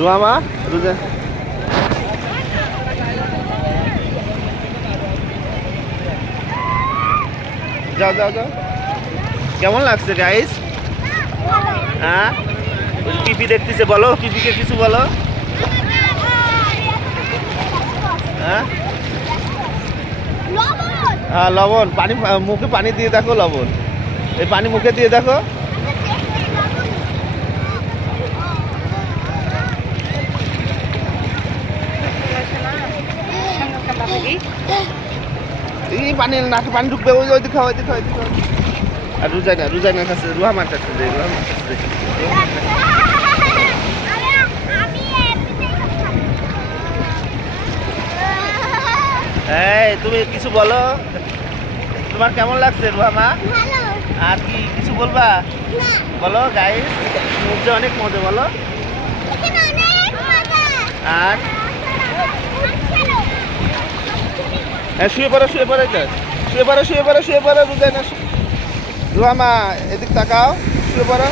রুয়ামা রুজা যাও যাও যাও। কেমন লাগছে গাইস? হ্যাঁ পিপি দেখতেছে, বলো পিপিকে কিছু বলো। হ্যাঁ হ্যাঁ লবণ, পানি মুখে পানি দিয়ে দেখো, লবণ এই পানি মুখে দিয়ে দেখো। এই পানি নাকে পানি ঢুকবে, ওই ওই দিকে ওই দিকে ওই দিকে। আর রুজাইনার কাছে, রুহামার কাছে দে, রুহামার কাছে দে। এই তুমি কিছু বলো, তোমার কেমন লাগছে রুহামা? আর কি কিছু বলবা? বলো গাইস, মুখে অনেক মজা, বলো। আর শুয়ে পড়ো শুয়ে পড়ো, শুয়ে পড়ো শুয়ে পড়ো শুয়ে পড়ো, রুজাইনা রুহামা এদিক তাকাও, শুয়ে পড়ো।